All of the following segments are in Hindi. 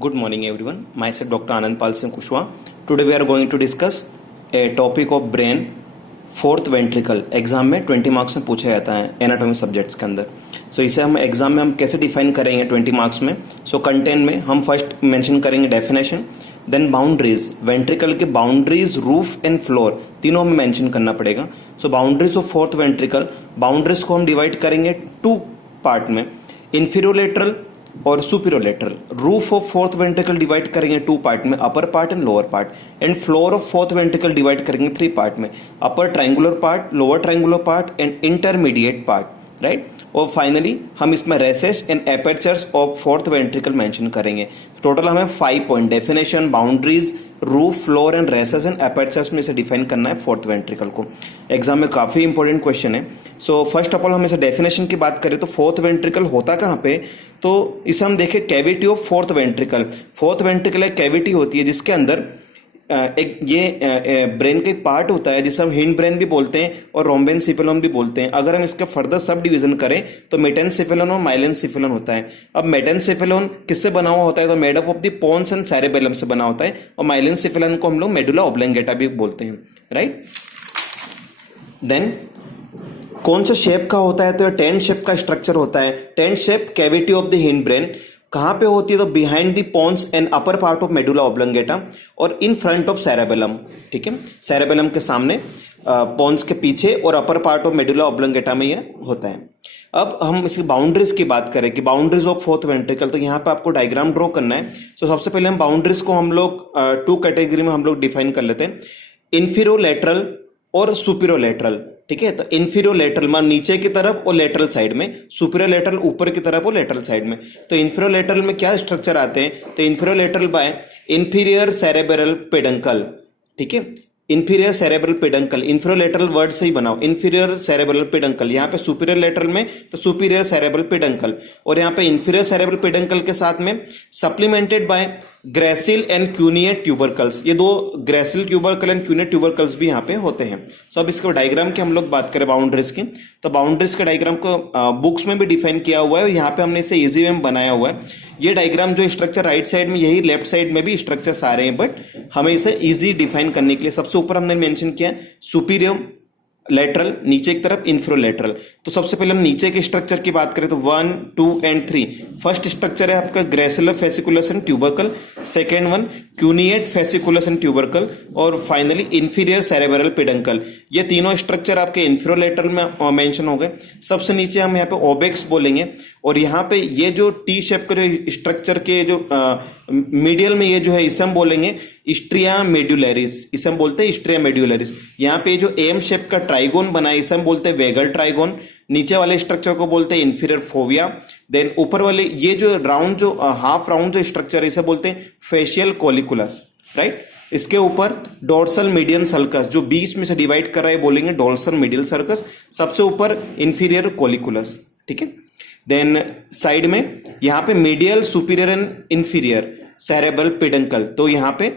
Good morning, everyone. Myself, Dr. Anand Pal Singh Kushwaha. Today, we are going to discuss a topic of brain, fourth ventricle. Exam में 20 मार्क्स में पूछा जाता है एनाटॉमी सब्जेक्ट्स के अंदर. सो इसे हम एग्जाम में हम कैसे डिफाइन करेंगे 20 मार्क्स में. सो कंटेंट में हम फर्स्ट मेंशन करेंगे डेफिनेशन, देन बाउंड्रीज, वेंट्रिकल के बाउंड्रीज, रूफ एंड फ्लोर तीनों में मेंशन करना पड़ेगा. So boundaries of fourth ventricle, boundaries को हम डिवाइड करेंगे टू पार्ट में, इंफीरियोलेटरल और superolateral. Roof of fourth ventricle divide करेंगे टू पार्ट में, upper part and lower part. And floor of fourth ventricle divide करेंगे थ्री पार्ट में, upper triangular part, lower triangular part and intermediate part, right. और फाइनली हम इसमें recesses and apertures of fourth ventricle mention करेंगे. टोटल हमें 5 point, definition, boundaries, roof, floor and recesses and apertures में से डिफाइन करना है फोर्थ वेंट्रिकल को. एग्जाम में काफी इंपॉर्टेंट क्वेश्चन है. सो फर्स्ट ऑफ ऑल हम इसे डेफिनेशन की बात करें तो फोर्थ वेंट्रिकल होता कहाँ पे, तो इसे हम देखें cavity of fourth ventricle. Fourth ventricle एक कैविटी होती है जिसके अंदर एक ये ब्रेन का एक पार्ट होता है जिसे हम हिंड ब्रेन भी बोलते हैं और रोम्बेनसिफेलम भी बोलते हैं. अगर हम इसका फर्दर सब डिवीजन करें तो मेटेनसिफेलन और माइलेनसिफेलन होता है. अब मेटेनसिफेलन किससे बना हुआ होता है, तो made up of the pons and cerebellum से बना होता है. और माइलेनसिफेलन को हम लोग मेडुला ऑब्लंगेटा भी बोलते हैं, राइट. देन कौन सा शेप का होता है, तो टेंट शेप का स्ट्रक्चर होता है. Tent shape cavity of the hind brain कहां पे होती है, तो behind the pons and upper part of medulla oblongata और इन फ्रंट ऑफ सेरेबेलम. ठीक है, सेरेबेलम के सामने, पोन्स के पीछे और अपर पार्ट ऑफ मेडुला ऑब्लंगेटा में यह होता है. अब हम इसकी बाउंड्रीज की बात करें कि बाउंड्रीज ऑफ फोर्थ वेंट्रिकल, तो यहाँ पे आपको डायग्राम ड्रॉ करना है. तो सबसे पहले हम बाउंड्रीज को हम लोग टू कैटेगरी में हम लोग डिफाइन कर लेते हैं, इंफीरियोलेटरल और सुपीरियोलेटरल. ठीक है, तो इंफीरियोलेटरल मान नीचे की तरफ और लेटरल साइड में, सुपीरियोलेटरल ऊपर की तरफ और लेटरल साइड में. तो इंफीरियोलेटरल में क्या स्ट्रक्चर आते हैं, तो इंफीरियोलेटरल बाय इंफीरियर सेरेब्रल पेडंकल. ठीक है, इंफीरियर सेरेब्रल पेडंकल, इंफीरियोलेटरल वर्ड से ही बनाओ, इंफीरियर सेरेब्रल पेडंकल. यहाँ पे सुपीरियर लेटरल में तो सुपीरियर सेरेब्रल पेडंकल, और यहाँ पे इंफीरियर सेरेब्रल पेडंकल के साथ में supplemented by gracile and cuneate tubercles. ये दो gracile tubercle and cuneate tubercles भी यहाँ पे होते हैं. सो अब इसके डायग्राम की हम लोग बात करें बाउंड्रीज की, तो बाउंड्रीज के डायग्राम को बुक्स में भी डिफाइन किया हुआ है और यहाँ पे हमने इसे इजी वे में बनाया हुआ है. ये डायग्राम जो स्ट्रक्चर राइट साइड में, यही लेफ्ट साइड में भी स्ट्रक्चर्स आ रहे हैं, बट हमें इसे इजी डिफाइन करने के लिए सबसे ऊपर हमने मेंशन किया सुपीरियर लेटरल, नीचे की तरफ इंफीरियोलेटरल. तो सबसे पहले हम नीचे के स्ट्रक्चर की बात करें तो 1, 2 एंड 3. फर्स्ट स्ट्रक्चर है आपका gracile fasciculus and tubercle, second one cuneate fasciculus and tubercle, और फाइनली इंफीरियर सेरेब्रल पेडंकल. ये तीनों स्ट्रक्चर आपके इंफीरियोलेटरल में मेंशन हो गए. सबसे नीचे हम यहाँ पे ओबेक्स बोलेंगे, और यहाँ पे ये जो टी शेप का जो स्ट्रक्चर के जो मीडियल में ये जो है इसे हम बोलेंगे स्ट्रिया मेड्यूलरिस. इसे हम बोलते हैं स्ट्रिया मेड्यूलरिस. यहाँ पे जो एम शेप का ट्राइगोन बना है इसे हम बोलते हैं वेगल ट्राइगोन. नीचे वाले स्ट्रक्चर को बोलते हैं इंफीरियर फोविया. देन ऊपर वाले ये जो राउंड, जो हाफ राउंड जो स्ट्रक्चर है इसे बोलते हैं फेशियल कोलिकुलस, राइट. इसके ऊपर डोर्सल मीडियन सर्कस, जो बीच में से डिवाइड कर रहा है बोलेंगे डोर्सल मीडियल सर्कस. सबसे ऊपर इंफीरियर कोलिकुलस. ठीक है, देन साइड में यहाँ पे medial, superior and inferior cerebral peduncle. तो यहाँ पे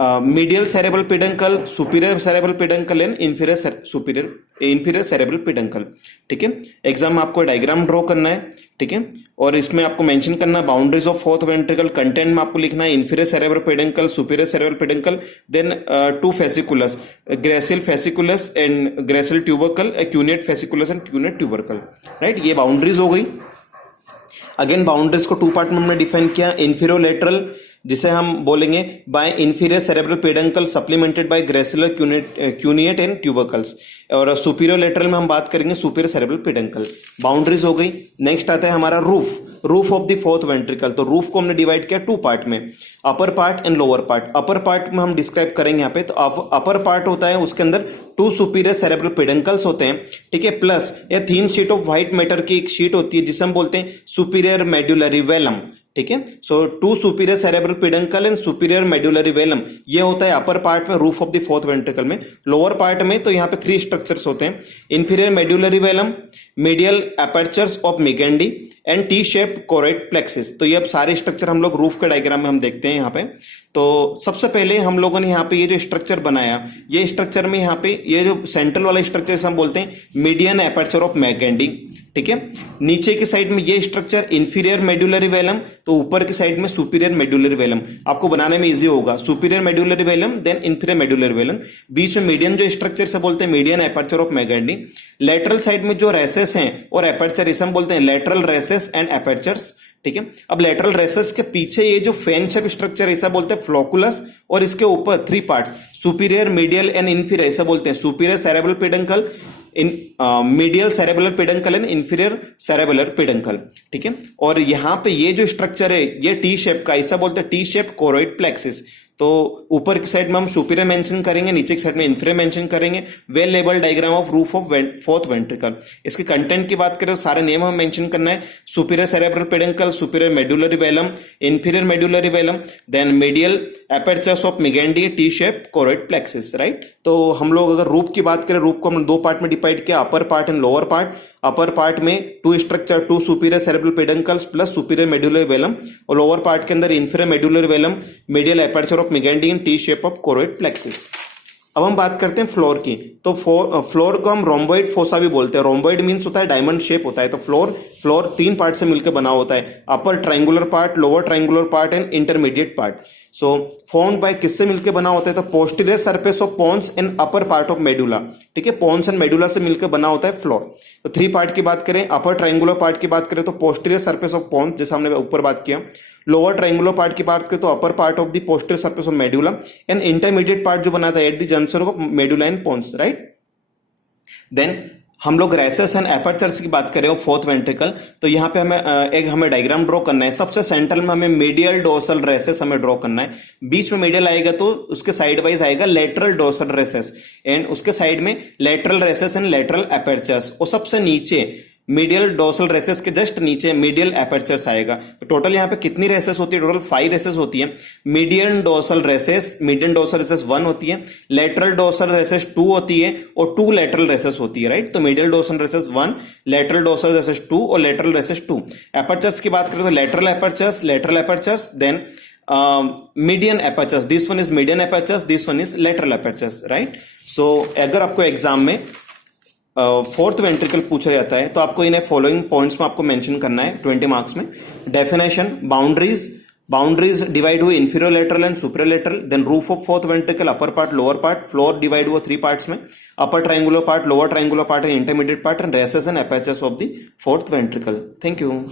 medial cerebral peduncle, superior cerebral peduncle and inferior cerebral peduncle. ठीक है, एग्जाम में आपको डायग्राम ड्रॉ करना है. ठीक है, और इसमें आपको मेंशन करना boundaries of fourth ventricle. Content में आपको लिखना है inferior cerebral peduncle, superior cerebral peduncle, then two fasciculus, gracile fasciculus and gracile tubercle, cuneate fasciculus and cuneate tubercle, right. ये बाउंड्रीज हो गई. अगेन बाउंड्रीज को टू पार्ट में हमने डिफाइन किया, इंफीरियोलेटरल जिसे हम बोलेंगे by inferior cerebral peduncle supplemented by gracile cuneate and tubercles, और सुपीरियर लेटरल में हम बात करेंगे सुपीरियर सेरेब्रल पेडंकल. बाउंड्रीज हो गई. नेक्स्ट आता है हमारा roof, roof of the fourth ventricle. तो रूफ को हमने डिवाइड किया टू पार्ट में, upper part and lower part. Upper part में हम डिस्क्राइब करेंगे यहाँ पे, तो अपर पार्ट होता है उसके अंदर टू सुपीरियर सेरेब्रल पेडंकल्स होते हैं. ठीक है, प्लस ये thin sheet of white matter की एक शीट होती है जिसे हम बोलते हैं सुपीरियर मेडुलरी वेलम. ठीक है, so two superior cerebral peduncle and superior medullary velum, ये होता है अपर पार्ट में, roof of the fourth ventricle में. लोअर पार्ट में तो यहाँ पे 3 स्ट्रक्चर्स होते हैं, inferior medullary velum, medial apertures of Magendie and T shaped choroid plexus. तो ये अब सारे स्ट्रक्चर हम लोग रूफ के डायग्राम में हम देखते हैं यहाँ पे. तो सबसे पहले हम लोगों ने यहाँ पे ये जो स्ट्रक्चर बनाया, ये स्ट्रक्चर में यहाँ पे ये जो सेंट्रल वाला स्ट्रक्चर हम बोलते हैं मीडियन एपर्चर ऑफ मैगेंडी. ठीक है। नीचे की साइड में ये स्ट्रक्चर इंफीरियर मेडुलरी वेलम, तो ऊपर की साइड में सुपीरियर मेडुलरी वेलम। आपको बनाने में इजी होगा, superior medullary velum then inferior medullary velum. बीच में मीडियन जो स्ट्रक्चर से बोलते हैं median aperture of Magendie. Lateral side में जो रेसेस हैं और एपर्चर, इसे हम बोलते हैं लेटरल रेसेस एंड एपर्चर्स, ठीक है। अब लेटरल रेसेस के पीछे ये जो फैन शेप स्ट्रक्चर, ऐसा बोलते हैं फ्लोकुलस, और इसके ऊपर 3 parts superior, medial and inferior, ऐसा बोलते हैं superior cerebral peduncle, in medial cerebral peduncle and inferior cerebral peduncle, ठीक है। और यहां पे ये जो स्ट्रक्चर है ये टी शेप का, ऐसा बोलते हैं टी शेप कोरोइड प्लेक्सिस। तो ऊपर की साइड में हम सुपीरियर मेंशन करेंगे, नीचे की साइड में इंफीरियर मेंशन करेंगे। Well label diagram of roof of fourth ventricle. इसके कंटेंट की बात करें तो सारे नेम हमें मेंशन करना है, superior cerebral peduncle, superior medullary velum, inferior medullary velum, then medial apertures of Magendie, T shape choroid plexus, right. तो हम लोग अगर रूफ की बात करें, रूफ को हमने 2 पार्ट में डिवाइड किया, upper part and lower part. Upper part में 2 structure, 2 superior cerebral peduncles plus superior medullary velum, और लोअर पार्ट के अंदर inferior medullary velum, medial aperture of Magendie in T shape of choroid plexus. अब हम बात करते हैं फ्लोर की। तो फ्लोर को हम रोम्बोइड फोसा भी बोलते हैं। रोम्बोइड मींस होता है डायमंड शेप होता है। तो फ्लोर 3 पार्ट से मिलकर बना होता है, upper triangular part, lower triangular part and intermediate part. So formed by किससे मिलकर बना होता है, तो posterior surface of pons and upper part of medulla, ठीक है। पोन्स एंड मेडुला से मिलकर बना होता है फ्लोर। तो 3 पार्ट की बात करें, अपर ट्रायंगुलर पार्ट की बात करें तो पोस्टीरियर सरफेस ऑफ पोन्स, जैसा हमने ऊपर बात किया। लोअर ट्रायंगुलर पार्ट की बात करें तो upper part of the posterior surface of medulla, and intermediate part जो बनाता है at the junction of medulla and pons, right. Then हम लोग रेसेस एंड एपर्चर्स की बात करें फोर्थ वेंट्रिकल, तो यहाँ पे हमें डायग्राम ड्रॉ करना है। सबसे सेंटर में हमें मीडियल डोर्सल रेसेस हमें ड्रॉ करना है। बीच में मीडियल आएगा तो उसके साइड वाइज आएगा लेटरल डोर्सल रेसेस, एंड उसके साइड में lateral races and lateral apertures, और सबसे नीचे मीडियल डोर्सल रेसेस के जस्ट नीचे मीडियल एपर्चर्स आएगा। तो टोटल यहाँ पे कितनी रेसेस होती है, टोटल 5 रेसेस होती है। मीडियन डोर्सल रेसेस 1 होती है, लेटरल डोर्सल रेसेस 2 होती है, और 2 लेटरल रेसेस होती है, राइट। तो medial dorsal recess 1, lateral dorsal recess 2 और लेटरल रेसेस 2। एपर्चर्स की बात करें तो lateral apertures, then median apertures, this one is median apertures, this one is lateral apertures, right। so अगर आपको एग्जाम में फोर्थ वेंट्रिकल पूछा जाता है तो आपको इन्हें फॉलोइंग पॉइंट्स में आपको मेंशन करना है 20 मार्क्स में। डेफिनेशन, बाउंड्रीज डिवाइड हुए inferior lateral and superior lateral, then roof of fourth ventricle, upper part, lower part, floor divide हुआ 3 पार्ट्स में, upper triangular part, lower triangular part and intermediate part, and recesses and apertures of the fourth ventricle. Thank you.